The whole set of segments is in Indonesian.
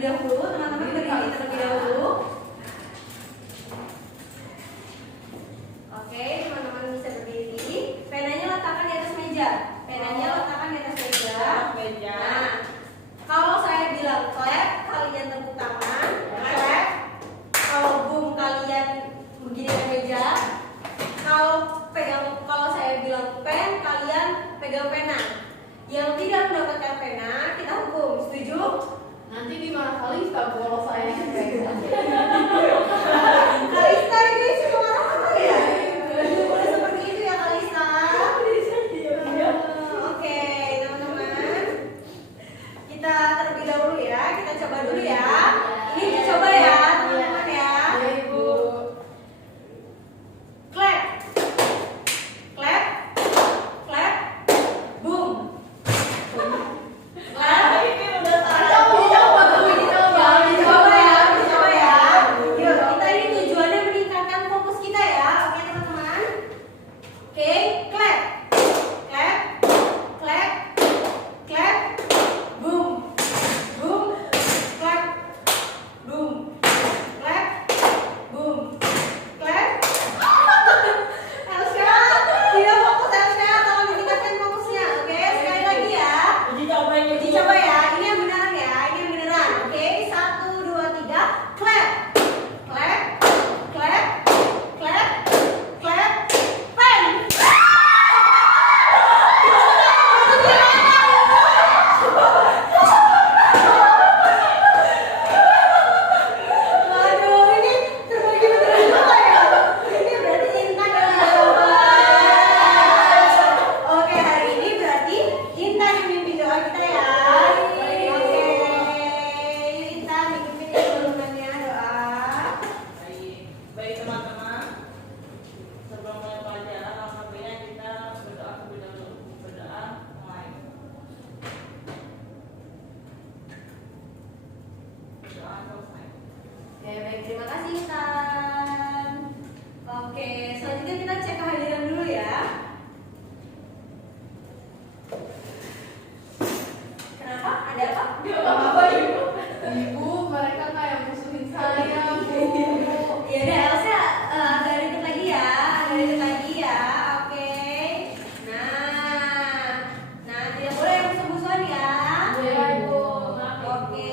terlebih dahulu, teman-teman berdiri terlebih dahulu. Oke, teman-teman bisa berdiri. Penanya letakkan di atas meja. Penanya letakkan di atas meja. Nah, kalau saya bilang clap, kalian tepuk tangan. Clap. Kalau boom, kalian begini di meja. Kalau saya bilang pen, kalian pegang pena. Yang tidak mendapatkan pena, kita hukum. Setuju? Nanti gimana Kalista kalau saya pegang? Kalista ini suka marah-marah ya? Tidak boleh seperti itu ya Kalista. Oke, teman-teman. Kita terlebih dahulu ya. Kita coba dulu ya. Ini dicoba ya, teman-teman ya. Ibu. Clap. Clap. Clap. Boom. Clap. Dicoba ya. Yuk, kita ini tujuannya meningkatkan fokus kita ya. Oke, teman-teman. Oke, clap. Clap. Clap. Clap. Boom. Boom. Clap. Boom. Clap. Boom. Clap. Elsa, tidak fokus Elsa, tolong ditingkatkan fokusnya. Oke, sekali lagi ya. Uji coba ya. Ini yang beneran ya. Ini yang beneran. Oke, 1, 2, 3. Clap. Clap. Clap. Clap. Clap. Pen. Waduh, ini terbagi berapa ya? Ini berarti Intan yang mencoba. Oke, hari ini berarti Intan yang mimpin doa kita ya. Oke, Intan mimpin teman-temannya doa. Baik teman-teman, sebelum mulai pelajaran, alhamdulillah kita berdoa terlebih dahulu. Berdoa mulai. Berdoa selesai. Oke, baik, terima kasih Intan. Oke, selanjutnya kita cek kehadiran dulu ya. Kenapa? Ada apa? Apa ibu? Ibu, mereka kayak musuhin saya, Bu. Ya udah Elsa, agak dikit lagi ya, agak dikit lagi ya. Oke. Nah, tidak boleh yang musuh-musuhan ya. Iya, Ibu. Oke,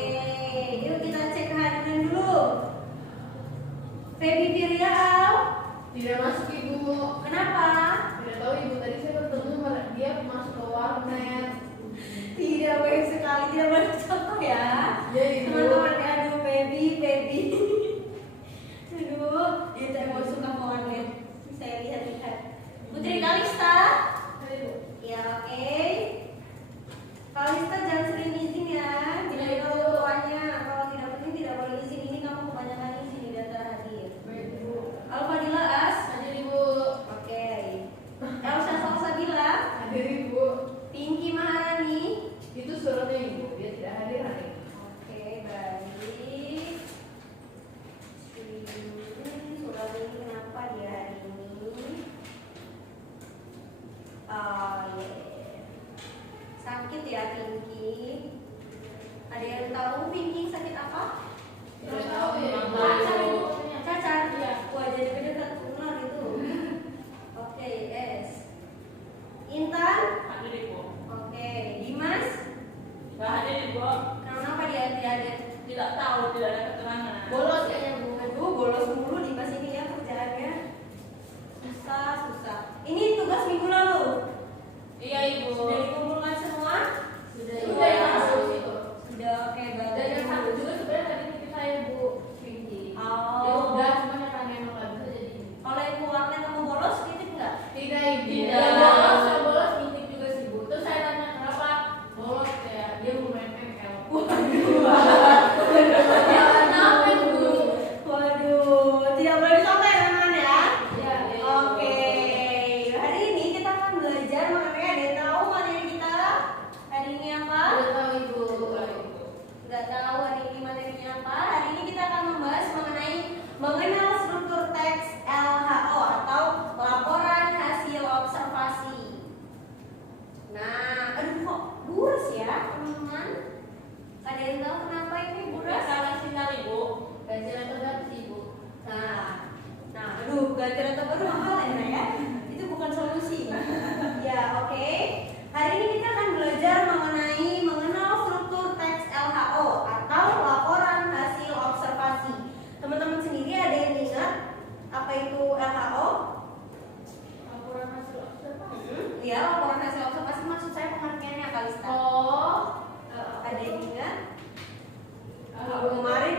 yuk kita cek kehadiran dulu. Feby Virial, Tidak masuk Ibu. kenapa? Tidak tahu Ibu, tadi saya ketemu dia masuk ke warnet. Tidak baik sekali, tidak bercontoh ya. Ya, Ibu. Teman-teman, aduh Feby. Aduh, dia tak mau suka ke warnet. Saya lihat. Putri Kalista. Ya, oke. Kalista jangan sering izin ya. Tidak tahu doanya. Kalau tidak penting tidak boleh izin. Ini kamu kebanyakan izin di data hadir. Baik, Ibu. Alfadila As. Hadir Ibu. Oke. Elsa Salsabila. Hadir Ibu. Pinky Maharani. Itu suratnya Ibu, dia tidak hadir hari ini. Oke, baik. Surat ini kenapa dia hari ini? Oh, iya. Sakit ya Pinky. Ada yang tahu Pinky sakit apa? Tidak tahu ya, Ibu. Cacar Ibu. Cacar. Iya. Wah, jadi kedekat ular itu. Oke, S. Intan. Hadir Ibu. Oke, Dimas. Nggak hadir Ibu. Kenapa dia tidak ada? Tidak tahu, tidak ada keterangan. Bolos kayaknya Bu. Aduh, bolos mulu di pas ini ya kerjaannya. Susah. Ini tugas minggu lalu. Iya Ibu. Sudah dikumpulkan semua? Sudah Sudah. Sudah, oke, Dan bagus. yang satu juga sebenarnya tadi titip saya Bu Pinky. Oh. Ya udah, cuma nyatanya emang nggak bisa jadi. Kalau yang warnet kamu bolos, titip nggak? Tidak Ibu. Tidak. Yang bolos, saya bolos ngintip juga sih Bu. Terus saya tanya kenapa bolos ya, dia mau main ML. Waduh. Ya kenapa Bu? Waduh, tidak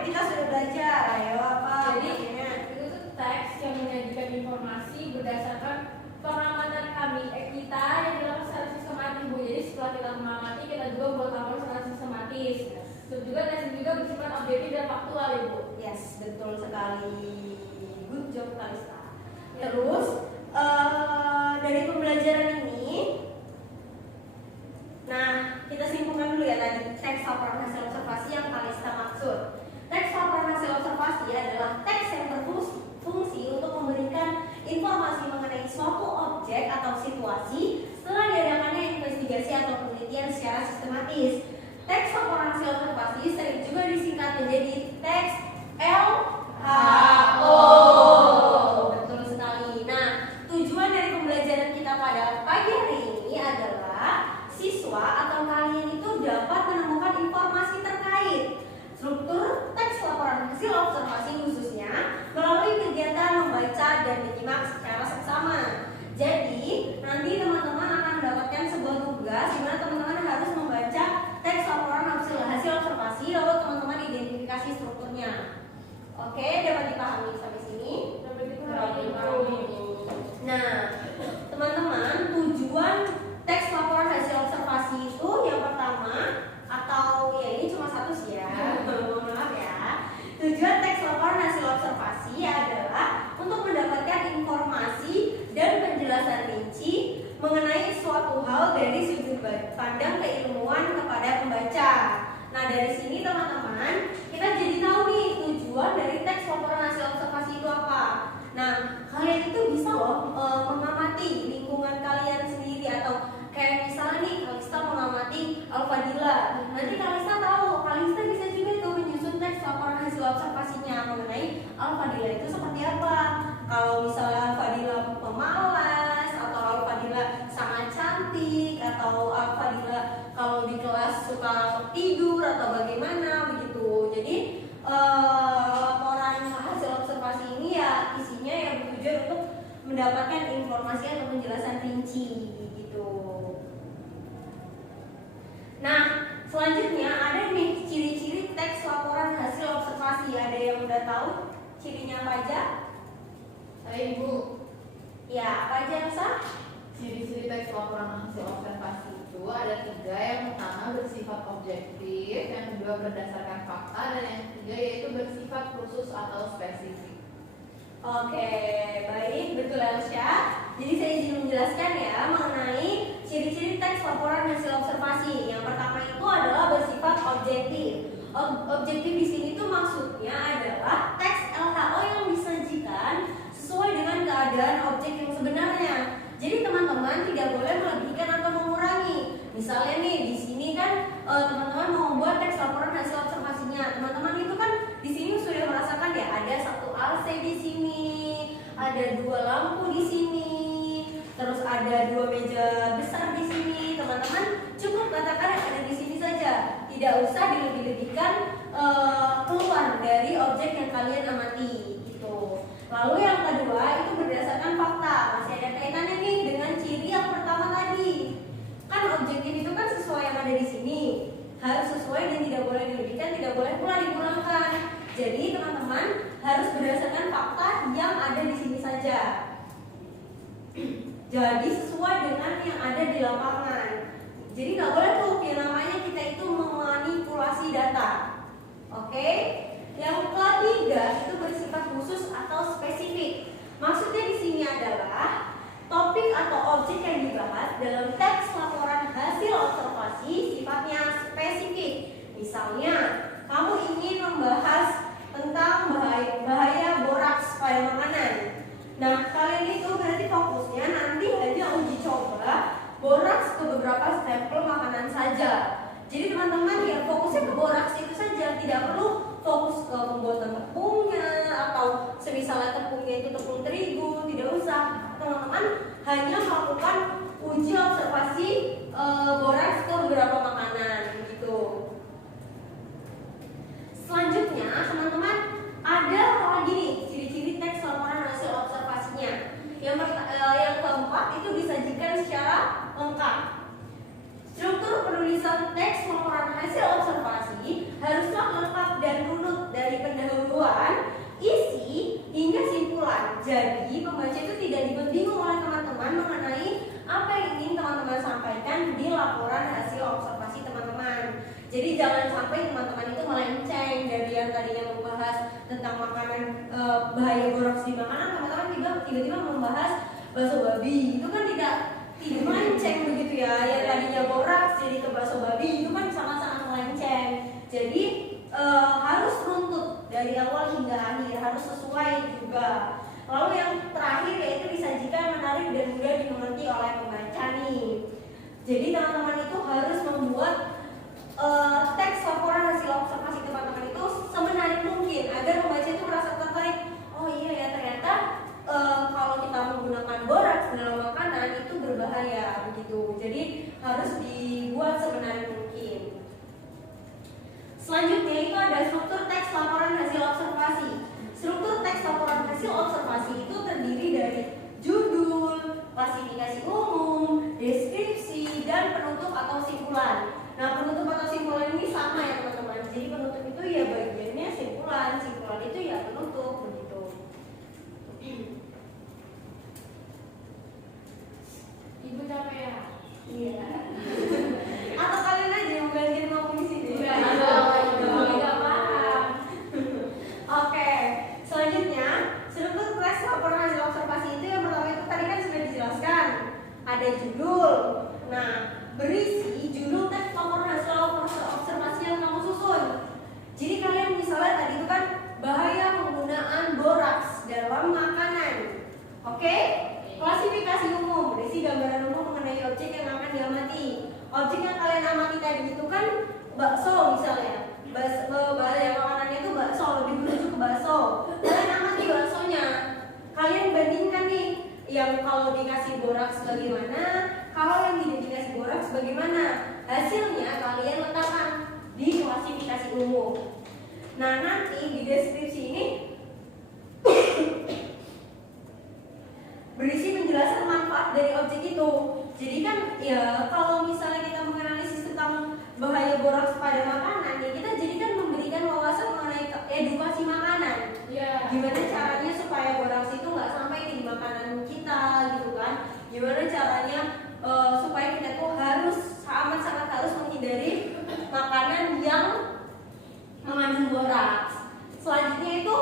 kita sudah belajar. Ayo apa? Jadi namanya? itu tuh teks yang menyajikan informasi berdasarkan pengamatan kita yang dilakukan secara sistematis Bu. Jadi setelah kita mengamati, kita juga buat laporan secara sistematis. Terus juga teks juga bersifat objektif dan faktual ya Bu. Yes, betul sekali. Good job Kalista. Terus dari pembelajaran ini, nah kita simpulkan dulu ya tadi teks laporan hasil observasi yang Kalista maksud. Teks laporan hasil observasi adalah teks yang berfungsi untuk memberikan informasi mengenai suatu objek atau situasi setelah diadakannya investigasi atau penelitian secara sistematis. Teks laporan hasil observasi sering juga disingkat menjadi teks LHO. Betul sekali. Nah, tujuan dari pembelajaran kita pada pagi hari ini adalah siswa atau kalian itu dapat menemukan informasi terkait struktur teks laporan hasil observasi khususnya melalui kegiatan membaca dan menyimak secara seksama. Jadi, nanti teman-teman akan mendapatkan sebuah tugas di mana teman-teman harus membaca teks laporan hasil observasi lalu teman-teman identifikasi strukturnya. Oke, dapat dipahami sampai sini? Dapat Dipahami, dipahami. Bu. Nah, teman-teman, tujuan teks laporan hasil observasi itu yang pertama atau ya ini cuma satu sih ya, mohon maaf ya. Tujuan teks laporan hasil observasi adalah untuk mendapatkan informasi dan penjelasan rinci mengenai suatu hal dari sudut pandang keilmuan kepada pembaca. Nah, dari sini teman-teman, kita jadi tahu nih tujuan dari teks laporan hasil observasi itu apa. Nah, kalian itu bisa loh mengamati lingkungan kalian sendiri atau kayak misalnya nih Kalista mengamati Al-Fadila. Nanti Kalista tahu, Kalista bisa juga tuh menyusun teks laporan hasil observasinya mengenai Al-Fadila itu seperti apa. Kalau misalnya Al-Fadila pemalas atau Al-Fadila sangat cantik atau Al-Fadila kalau di kelas suka tidur atau bagaimana begitu. Jadi laporan hasil observasi ini ya isinya yang bertujuan untuk mendapatkan informasi atau penjelasan rinci gitu. Nah, selanjutnya ada nih ciri-ciri teks laporan hasil observasi. Ada yang udah tahu cirinya apa aja? Saya Ibu. Ya, apa aja Nusa? Ciri-ciri teks laporan hasil observasi itu ada 3. Yang pertama bersifat objektif, yang kedua berdasarkan fakta, dan yang ketiga yaitu bersifat khusus atau spesifik. Oke, baik, betul Elsya. Jadi saya izin menjelaskan ya mengenai ciri-ciri teks laporan hasil observasi. Yang pertama itu adalah bersifat objektif. Objektif di sini tuh maksudnya adalah teks LHO yang disajikan sesuai dengan keadaan objek yang sebenarnya. Jadi teman-teman tidak boleh melebihkan atau mengurangi. Misalnya nih di sini kan teman-teman mau membuat teks laporan hasil observasinya. Teman-teman itu kan di sini sudah merasakan ya ada 1 AC di sini, ada 2 lampu di sini, terus ada 2 meja besar di sini. Teman-teman cukup katakan yang ada di sini saja. Tidak usah dilebih-lebihkan keluar dari objek yang kalian amati gitu. Lalu yang kedua itu berdasarkan fakta. Masih ada kaitannya nih dengan ciri yang pertama tadi. Kan objektif itu kan sesuai yang ada di sini. Harus sesuai dan tidak boleh dilebihkan, tidak boleh pula dikurangkan. Jadi teman-teman harus berdasarkan fakta yang ada di sini saja. Jadi sesuai dengan yang ada di lapangan. Jadi nggak boleh tuh yang namanya kita itu memanipulasi data. Oke? Yang ketiga itu bersifat khusus atau spesifik. Maksudnya di sini adalah topik atau objek yang dibahas dalam teks laporan hasil observasi sifatnya spesifik. Misalnya, kamu ingin membahas tentang bahaya boraks pada makanan. Nah, kalian itu berarti fokusnya nanti hanya uji coba boraks ke beberapa sampel makanan saja. Jadi teman-teman ya fokusnya ke boraks itu saja, tidak perlu fokus ke pembuatan tepungnya atau semisalnya tepungnya itu tepung terigu, tidak usah. Teman-teman hanya melakukan uji observasi boraks ke beberapa makanan gitu. Selanjutnya teman-teman ada lagi nih ciri-ciri teks laporan hasil observasinya. Yang keempat itu disajikan secara lengkap. Struktur penulisan teks laporan hasil observasi haruslah lengkap dan runut dari tadinya membahas tentang makanan bahaya boraks di makanan, teman-teman tiba-tiba membahas bakso babi. Itu kan tidak melenceng begitu ya. Yang tadinya boraks jadi ke bakso babi itu kan sangat-sangat melenceng. Jadi harus runtut dari awal hingga akhir, harus sesuai juga. Lalu yang terakhir yaitu disajikan menarik dan mudah dimengerti oleh pembaca nih. Jadi teman-teman itu harus membuat teks laporan hasil observasi teman-teman itu semenarik mungkin agar pembaca itu merasa tertarik. Oh iya ya, ternyata kalau kita menggunakan boraks dalam makanan itu berbahaya begitu. Jadi harus dibuat semenarik mungkin. Selanjutnya itu ada struktur teks laporan hasil observasi. Struktur teks laporan hasil observasi itu terdiri dari judul, klasifikasi umum, deskripsi, dan penutup atau simpulan. Nah, penutup atau simpulan ini sama ya teman-teman. Jadi penutup itu ya bagiannya simpulan, simpulan itu ya penutup begitu. Ibu capek ya? Iya. Atau kalian aja yang gantiin ngomong di sini. Nggak paham. Oke, selanjutnya struktur teks laporan hasil observasi itu yang pertama itu tadi kan sudah dijelaskan. Ada judul. Nah, berisi judul teks laporan hasil observasi yang kamu susun. Jadi kalian misalnya tadi itu kan bahaya penggunaan boraks dalam makanan. Oke? Klasifikasi umum, berisi gambaran umum mengenai objek yang akan diamati. Objek yang kalian amati tadi itu kan bakso misalnya. Bahaya makanannya itu bakso, lebih menuju ke bakso. Kalian amati baksonya. Kalian bandingkan nih, yang kalau dikasih boraks bagaimana, kalau yang tidak dikasih boraks bagaimana. Hasilnya kalian letakkan di klasifikasi umum. Nah, nanti di deskripsi ini berisi penjelasan manfaat dari objek itu. Jadi kan ya kalau misalnya kita menganalisis tentang bahaya boraks pada makanan, ya kita jadi kan memberikan wawasan mengenai edukasi makanan. Iya. Gimana caranya supaya boraks itu nggak sampai di makanan kita gitu kan? Gimana caranya supaya kita tuh harus sangat harus menghindari makanan yang mengandung boraks. Selanjutnya itu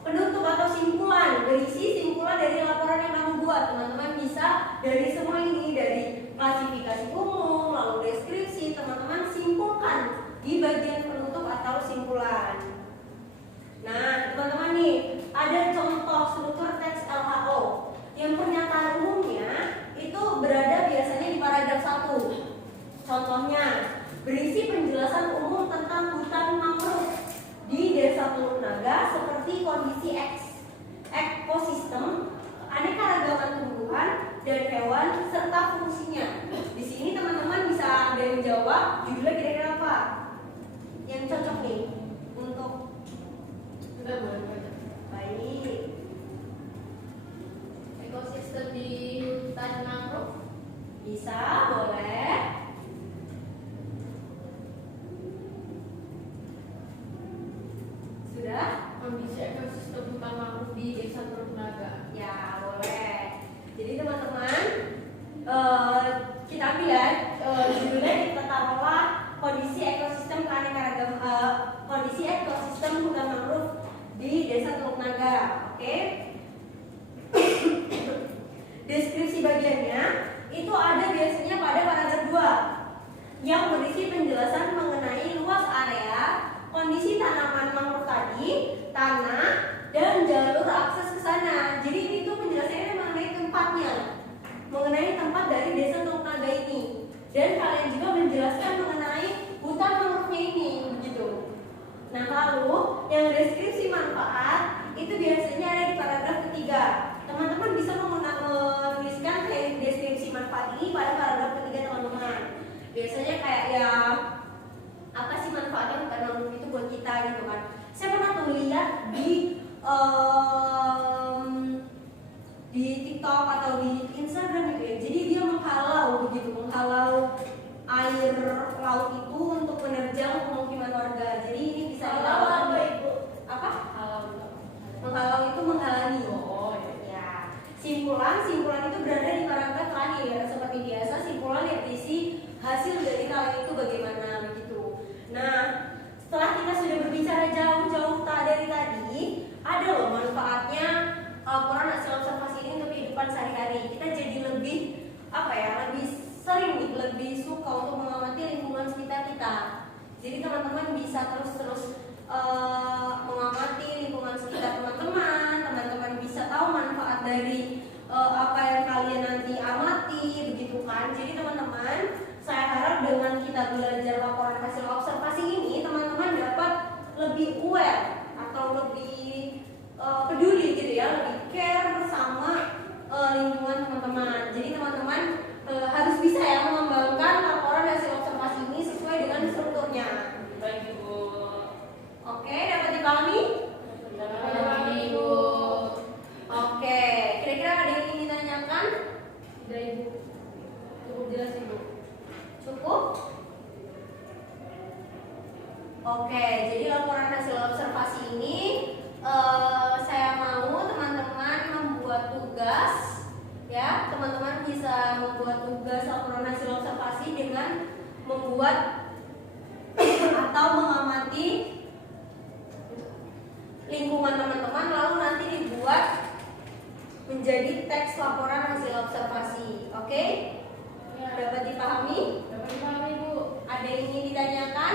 penutup atau simpulan, berisi simpulan dari laporan yang kamu buat. Teman-teman bisa dari semua ini, dari klasifikasi umum, lalu deskripsi, teman-teman simpulkan di bagian penutup atau simpulan. Nah, teman-teman nih, ada contoh struktur teks LHO. Yang pernyataan umumnya itu berada biasanya di paragraf 1. Contohnya, berisi penjelasan umum tentang hutan mangrove di Desa Teluk Naga seperti kondisi ekosistem, aneka-ragaman tumbuhan dan hewan serta fungsinya. Di sini teman-teman bisa ada yang jawab judulnya kira-kira apa? Yang cocok nih untuk Udah boleh baca. baik. Ekosistem di hutan mangrove. Bisa, boleh. Sudah? Kondisi ekosistem hutan mangrove di Desa Teluk Naga. Ya, boleh. Jadi teman-teman, kita ambil ya judulnya, kita taruhlah kondisi ekosistem kondisi ekosistem hutan mangrove di Desa Teluk Naga. Oke? Deskripsi bagiannya itu ada biasanya pada paragraf 2 yang berisi penjelasan mengenai luas area, kondisi tanaman mangrove tadi, tanah, dan jalur akses ke sana. Jadi ini tuh penjelasannya mengenai tempatnya, mengenai tempat dari Desa Teluk Naga ini. Dan kalian juga menjelaskan mengenai hutan mangrove-nya ini, begitu. Nah, lalu yang deskripsi manfaat itu biasanya ada di paragraf ketiga. Teman-teman bisa menuliskan deskripsi manfaat ini pada paragraf ketiga teman-teman. Biasanya kayak ya apa sih manfaatnya hutan mangrove itu buat kita gitu kan. Saya pernah tuh lihat di TikTok atau di Instagram gitu ya. Jadi dia menghalau air laut itu untuk menerjang pemukiman warga. Jadi ini bisa Halau apa ibu? apa? Halau. Menghalau itu menghalangi. Oh, Ya. Simpulan itu berada di paragraf terakhir. Seperti biasa, simpulan yang berisi hasil dari hal itu bagaimana begitu. Nah, setelah kita sudah berbicara jauh-jauh kehidupan sehari-hari. Kita jadi lebih apa ya, lebih sering nih, lebih suka untuk mengamati lingkungan sekitar kita. Jadi teman-teman bisa terus mengamati lingkungan sekitar teman-teman bisa tahu manfaat dari apa yang kalian nanti amati, begitu kan. Jadi teman-teman, saya harap dengan kita belajar laporan hasil observasi ini, teman-teman dapat lebih aware atau lebih peduli gitu ya, lebih care sama lingkungan teman-teman. Jadi teman-teman harus bisa ya mengembangkan laporan hasil observasi ini sesuai dengan strukturnya. Baik Ibu. Oke, dapat dipahami? Dapat dipahami, Ibu. Oke, kira-kira ada yang ingin ditanyakan? Sudah, Ibu. Cukup jelas, Ibu. Cukup? Oke, jadi laporan hasil observasi ini saya mau teman-teman membuat tugas ya. Teman-teman bisa membuat tugas laporan hasil observasi dengan membuat atau mengamati lingkungan teman-teman, lalu nanti dibuat menjadi teks laporan hasil observasi. Oke? Ya. Dapat dipahami? Dapat dipahami, Ibu. Ada yang ingin ditanyakan?